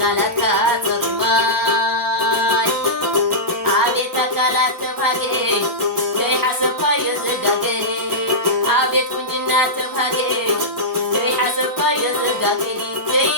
ቃላት ካትርማይ አቤት አካላት ተባጌ ከይ ሐሰብካ የዝጋጌ አቤት ቁንጅና ተባጌ ከይ ሐሰብካ የዝጋጌ ከይ